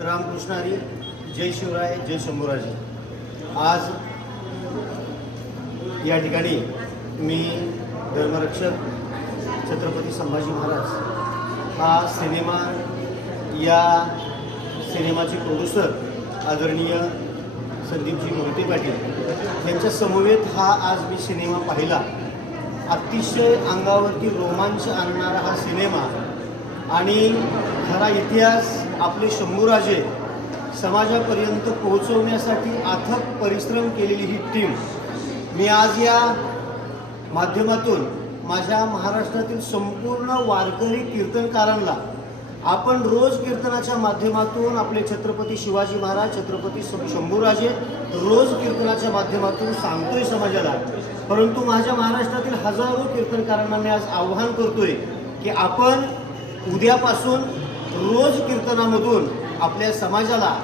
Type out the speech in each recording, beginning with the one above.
रामकृष्ण हरी जय शिवराय जय शंभूराजे. आज या ठिकाणी मी धर्मरक्षक छत्रपती संभाजी महाराज हा सिनेमा या सिनेमाचे प्रोड्युसर आदरणीय संदीपजी मोहिते पाटील यांच्या समवेत हा आज मी सिनेमा पाहिला. अतिशय अंगावरती रोमांच आणणारा हा सिनेमा आणि खरा इतिहास आपले शंभूराजे समाजापर्यंत पोहोचवण्यासाठी अथक परिश्रम केलेली ही टीम मी आज या माध्यमातून माझ्या महाराष्ट्रातील संपूर्ण वारकरी कीर्तनकारांना आपण रोज कीर्तनाच्या माध्यमातून आपले छत्रपती शिवाजी महाराज छत्रपती श- शंभूराजे रोज कीर्तनाच्या माध्यमातून सांगतोय समाजाला. परंतु माझ्या महाराष्ट्रातील हजारो कीर्तनकारांना मी आज आव्हान करतोय की आपण उद्यापासून रोज कीर्तनामधून आपल्या समाजाला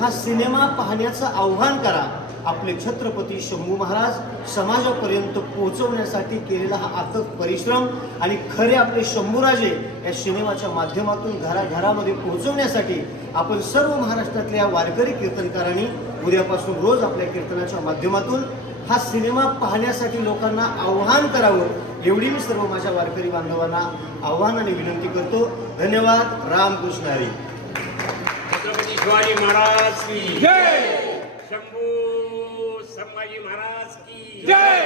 हा सिनेमा पाहण्याचं आव्हान करा. आपले छत्रपती शंभू महाराज समाजापर्यंत पोहोचवण्यासाठी केलेला हा अथक परिश्रम आणि खरे आपले शंभूराजे या सिनेमाच्या माध्यमातून घराघरामध्ये पोहोचवण्यासाठी आपण सर्व महाराष्ट्रातल्या वारकरी कीर्तनकारांनी उद्यापासून रोज आपल्या कीर्तनाच्या माध्यमातून हा सिनेमा पाहण्यासाठी लोकांना आव्हान करावं एवढी मी सर्व माझ्या वारकरी बांधवांना आव्हान आणि विनंती करतो. धन्यवाद. रामकृष्ण हरी छत्रपती शिवाजी महाराज की जय! शंभू संभाजी महाराज की जय!